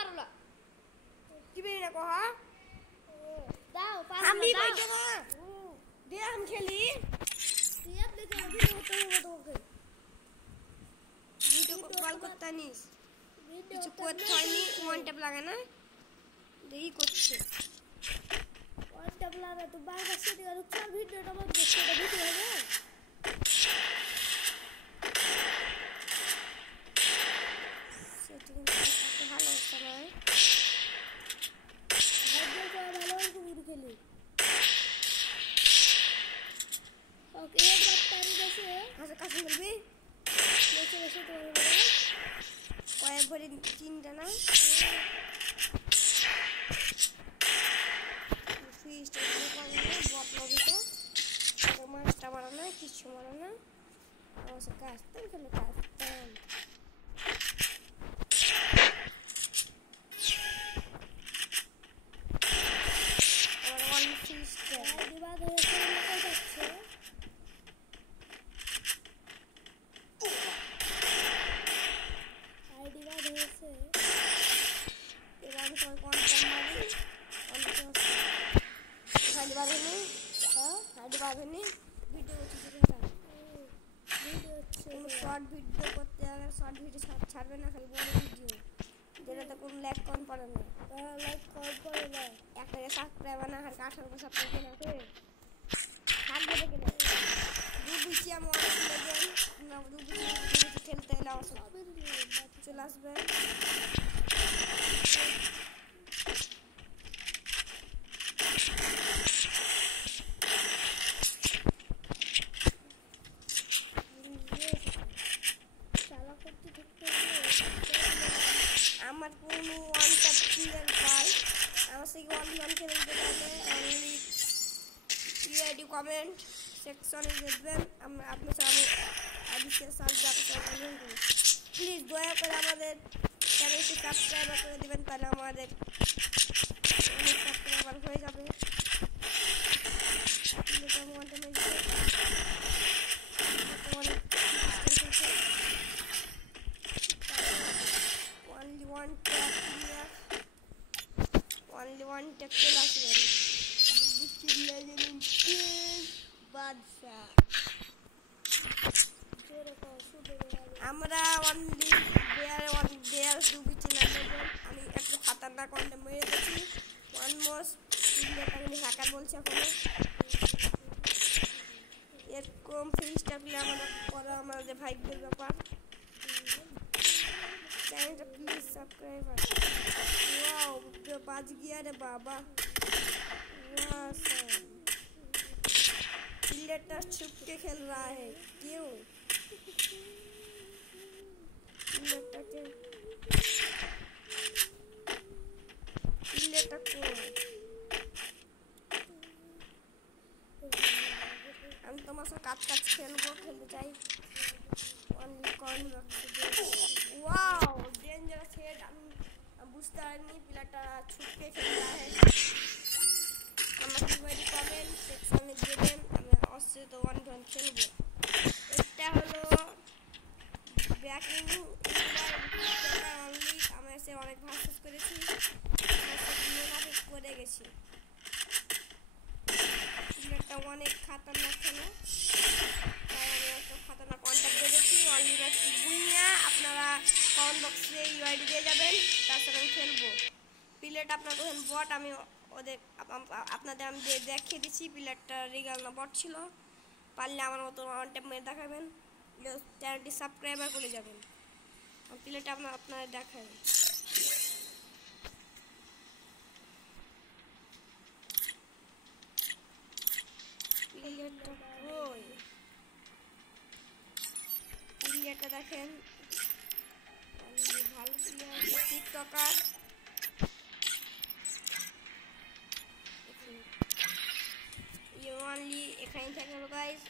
মারলা কি বেরি না কহা দাও আমি বাইটা না দে আমি খেলি তুই আপনি কেন ভিডিও করতে হবে তোমাকে ভিডিও কল করতে নিস কিছু করতে হয়নি ওয়ান ট্যাপ লাগা না দেখি করছে ওয়ান ট্যাপ লাগা তো বারবার সেটি আর চার ভিডিওটা বন্ধ সেটা ভিডিও হবে সেটি কিন্তু এত ভালো হচ্ছে না ভালো গুরু খেলি ওকে একবার তারি গেছে হাসে কাছে বলবি বসে বসে তোমার কয়েক ভরি তিনটা না ফিসটা বট লবিতে মাছটা মারা না কিছু মারা না আমার সে কাজতাম খেলে কাজতাম আমার অন ফিসটা দিবা ধরে কোথায় যাচ্ছে আইডিবা ধরেছে এবার আমি তোমার কন্টেন্ট মারি খালি বাঁধেনি খালি বাঁধেনি ভিডিও হচ্ছে ভিডিও হচ্ছে শর্ট ভিডিও করতে হবে শর্ট ভিডিও ছাড়বে না খালি বড় ভিডিও যেটাতে কোনো ল্যাগ কম পড়ে না লাইক কল করে না একটা সাবস্ক্রাইবার না আর 18 সাবস্ক্রাইব না করে থাকবে দেখে না দুবিচি আমি অনেক লেগেন না দুবিচি খেলতে এলে আমার চলে আসবে আমার কোনো ওয়ান ট্যাপ ক্লিয়ার পাই আমার সেই ওয়ান খেলে দিতে পারলে অনলি ইউআইডি কমেন্ট সেকশনে দেখবেন আপনি বিশেষ প্লিজ দয়া করে আমাদের চ্যানেলটি সাবস্ক্রাইব করে দেবেন তাহলে আমাদের অনেক সাবস্ক্রাইবার হয়ে যাবে only one tap to last আমরা only there দুবিচি লাগবে আমি একটু খাতারনাক কন্টেন্ট মেরে দিয়েছি অলমোস্ট আমি হ্যাকার বলছি এখন এরকম ফিস্টা প্লে আমাদের করা আমাদের ভাগ্যের ব্যাপার চ্যানেলটা প্লিজ সাবস্ক্রাইব वाओ बाज गया रे बाबा पिलेटा छुप के खेल रहा है क्यों पिलेटा को हम तुम्हारे साथ काट खेलते चाहिए only coin wow dangerous head बुझते पारिনি প্লেয়ারটা ছুটকে খেলা है আমাকে ইউআইডি কমেন্ট সেকশনে দেবেন আমি অবশ্যই তো ওয়ান টু ওয়ান খেলবো এটা হলো ব্যাকিং অনলি আমি এসে অনেক ভার্সেস করেছি আমি করে গেছি প্লেয়ারটা অনেক খতরনাক খেলে তাই আমি একটা খতরনাক কন্টাক্ট দিয়েছি অনলি ম্যাচ বুইয়া আপনারা কমেন্ট বক্সে ইউআইডি দিয়ে যাবেন তারপরে আমি খেলবো প্লেয়ারটা আপনাদের বট আমি ওদের আপনাদের আমি দেখিয়ে দিচ্ছি প্লেয়ারটা রিগাল না বট ছিল পারলে আমার মতো ওয়ান ট্যাপ মেরে দেখাবেন চ্যানেলটি সাবস্ক্রাইবার করে যাবেন প্লেয়ারটা আপনারা দেখাবেন প্লেয়ারটা দেখেন ভালো প্লেয়ার টিকটকার you only এখানে থাকবে গাইস